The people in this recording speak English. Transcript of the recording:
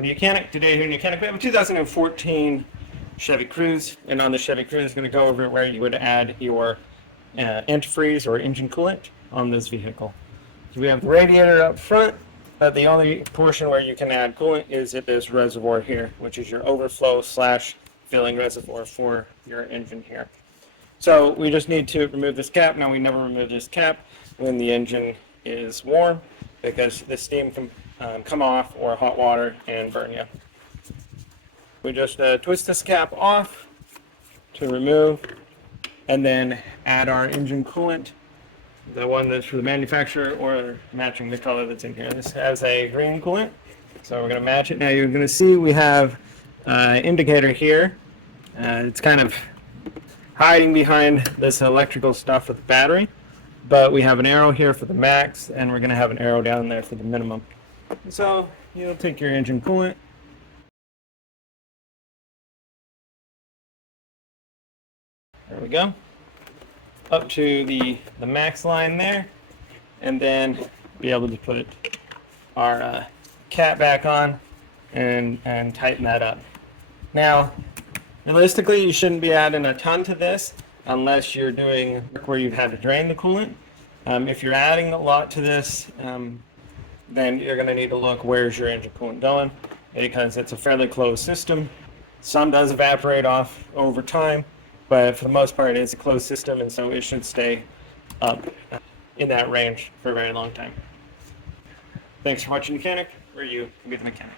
Welcome to YOUCANIC. Today here in YOUCANIC we have a 2014 Chevy Cruze, and on the Chevy Cruze going to go over where you would add your antifreeze or engine coolant on this vehicle. So we have the radiator up front, but the only portion where you can add coolant is at this reservoir here, which is your overflow / filling reservoir for your engine here. So we just need to remove this cap. Now we never remove this cap when the engine is warm, because the steam can come off, or hot water, and burn you. We just twist this cap off to remove, and then add our engine coolant, the one that's for the manufacturer or matching the color that's in here. This has a green coolant, so we're going to match it. Now you're going to see we have indicator here. It's kind of hiding behind this electrical stuff with the battery, but we have an arrow here for the max, and we're going to have an arrow down there for the minimum. So you'll take your engine coolant, there we go, up to the max line there, and then be able to put our cap back on and tighten that up. Now, realistically, you shouldn't be adding a ton to this unless you're doing where you've had to drain the coolant. If you're adding a lot to this, then you're going to need to look where's your engine coolant going, because it's a fairly closed system. Some does evaporate off over time, but for the most part it's a closed system, and so it should stay up in that range for a very long time. Thanks for watching YOUCANIC, where you can be the mechanic.